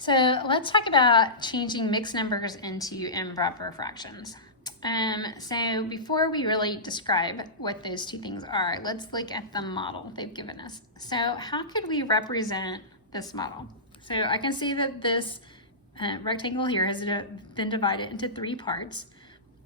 So let's talk about changing mixed numbers into improper fractions. So before we really describe what those two things are, let's look at the model they've given us. So how could we represent this model? So I can see that this rectangle here has been divided into three parts.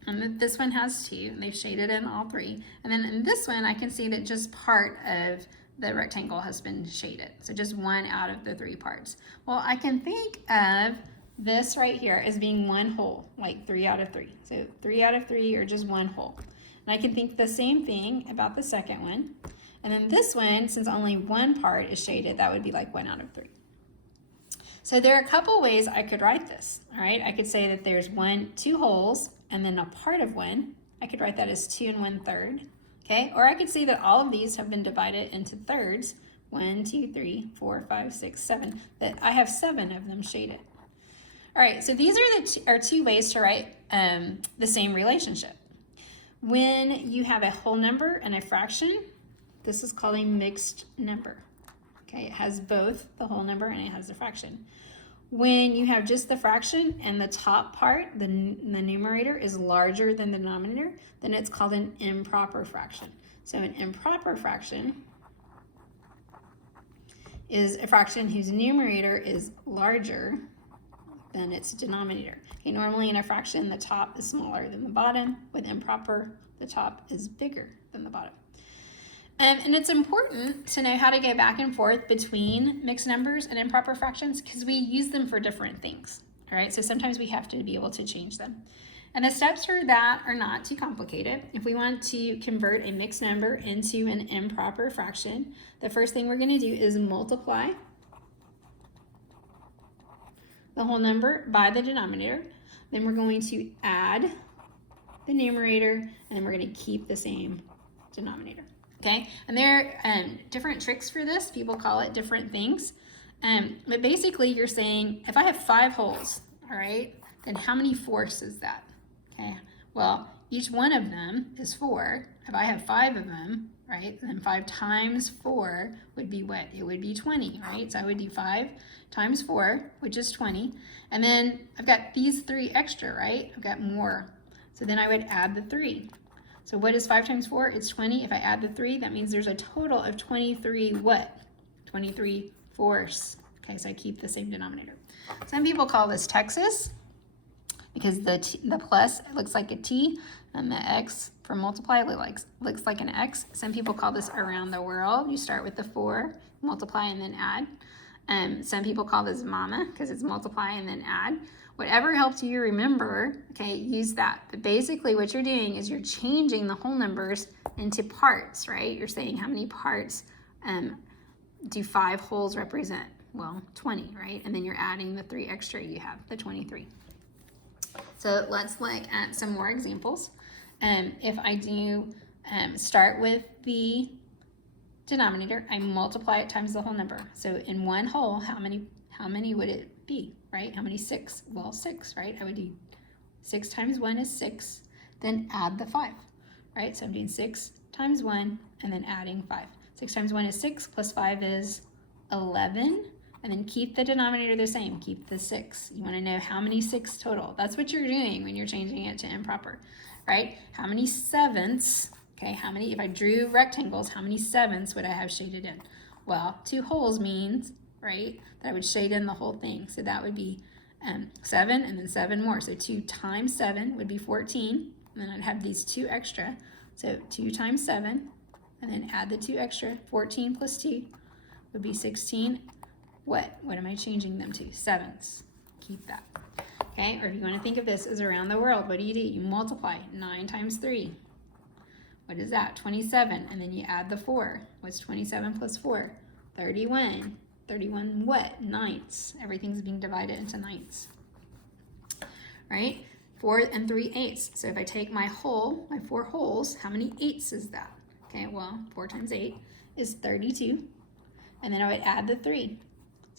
And this one has two, and they've shaded in all three. And then in this one, I can see that just part of the rectangle has been shaded. So just one out of the three parts. Well, I can think of this right here as being one whole, like 3 out of 3. So 3 out of 3 are just one whole. And I can think the same thing about the second one. And then this one, since only one part is shaded, that would be like 1 out of 3. So there are a couple ways I could write this, all right? I could say that there's two holes, and then a part of one. I could write that as 2 1/3, okay? Or I could say that all of these have been divided into thirds, 1, 2, 3, 4, 5, 6, 7, that I have 7 of them shaded. All right, so these are two ways to write the same relationship. When you have a whole number and a fraction, this is called a mixed number. Okay, it has both the whole number and it has the fraction. When you have just the fraction and the top part, the numerator, is larger than the denominator, then it's called an improper fraction. So an improper fraction is a fraction whose numerator is larger than its denominator. Okay, normally in a fraction, the top is smaller than the bottom. With improper, the top is bigger than the bottom. And it's important to know how to go back and forth between mixed numbers and improper fractions because we use them for different things, all right? So sometimes we have to be able to change them. And the steps for that are not too complicated. If we want to convert a mixed number into an improper fraction, the first thing we're gonna do is multiply the whole number by the denominator. Then we're going to add the numerator, and then we're gonna keep the same denominator. Okay, and there are different tricks for this. People call it different things. But basically you're saying, if I have 5 holes, all right, then how many fourths is that? Okay, well, each one of them is 4. If I have 5 of them, right, then 5 times 4 would be what? It would be 20, right? So I would do 5 times 4, which is 20. And then I've got these 3 extra, right? I've got more. So then I would add the 3. So what is 5 times 4? It's 20. If I add the 3, that means there's a total of 23 what? 23 fourths. Okay, so I keep the same denominator. Some people call this Texas because the plus looks like a T and the X for multiply looks like an X. Some people call this around the world. You start with the 4, multiply, and then add. Some people call this mama because it's multiply and then add. Whatever helps you remember, okay, use that. But basically what you're doing is you're changing the whole numbers into parts, right? You're saying how many parts do 5 holes represent? Well, 20, right? And then you're adding the 3 extra you have, the 23. So let's look at some more examples. If I do start with the denominator, I multiply it times the whole number. So in one whole, how many would it be, right? How many? 6? Well, 6, right? I would do 6 times 1 is 6, then add the 5, right? So I'm doing 6 times 1 and then adding 5. 6 times 1 is 6 plus 5 is 11, and then keep the denominator the same, keep the 6. You want to know how many 6 total. That's what you're doing when you're changing it to improper, right? How many 7ths, okay, if I drew rectangles, how many 7ths would I have shaded in? Well, 2 holes means, right, that I would shade in the whole thing. So that would be 7 and then 7 more. So 2 times 7 would be 14. And then I'd have these 2 extra. So 2 times 7, and then add the 2 extra. 14 plus 2 would be 16. What am I changing them to? 7ths. Keep that. Okay, or if you want to think of this as around the world, what do? You multiply 9 times 3. What is that? 27. And then you add the 4. What's 27 plus 4? 31. 31 what? Ninths. Everything's being divided into ninths. Right? 4 and 3/8. So if I take my 4 holes, how many 8ths is that? Okay, well, 4 times 8 is 32. And then I would add the 3.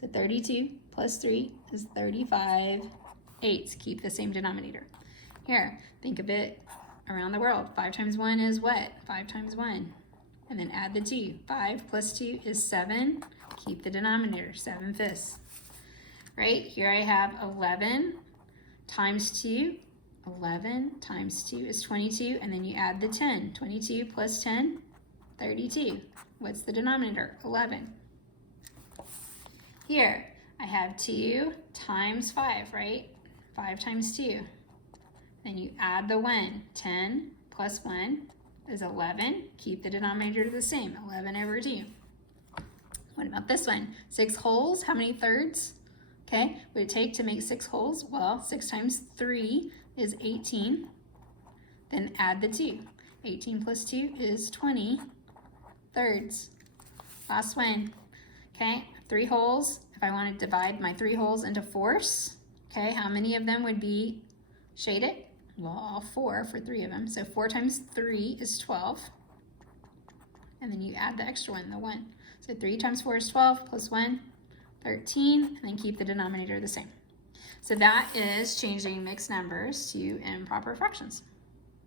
So 32 plus 3 is 35/8. Keep the same denominator. Here, think of it around the world. 5 times 1 is what? 5 times 1. And then add the 2. 5 plus 2 is 7. Keep the denominator, 7/5. right? Here I have 11 times 2. 11 times 2 is 22, and then you add the 10. 22 plus 10, 32. What's the denominator? 11. Here, I have 2 times 5, right? 5 times 2. Then you add the 1. 10 plus 1 is 11. Keep the denominator the same, 11 over 2. What about this one? 6 wholes, how many thirds? Okay, what would it take to make 6 wholes? Well, 6 times 3 is 18. Then add the 2. 18 plus 2 is 20 thirds. Last one. Okay, 3 wholes. If I want to divide my 3 wholes into fourths, okay, how many of them would be shaded? Well, all 4 for 3 of them. So 4 times 3 is 12. And then you add the extra one, the 1. So 3 times 4 is 12 plus 1, 13, and then keep the denominator the same. So that is changing mixed numbers to improper fractions.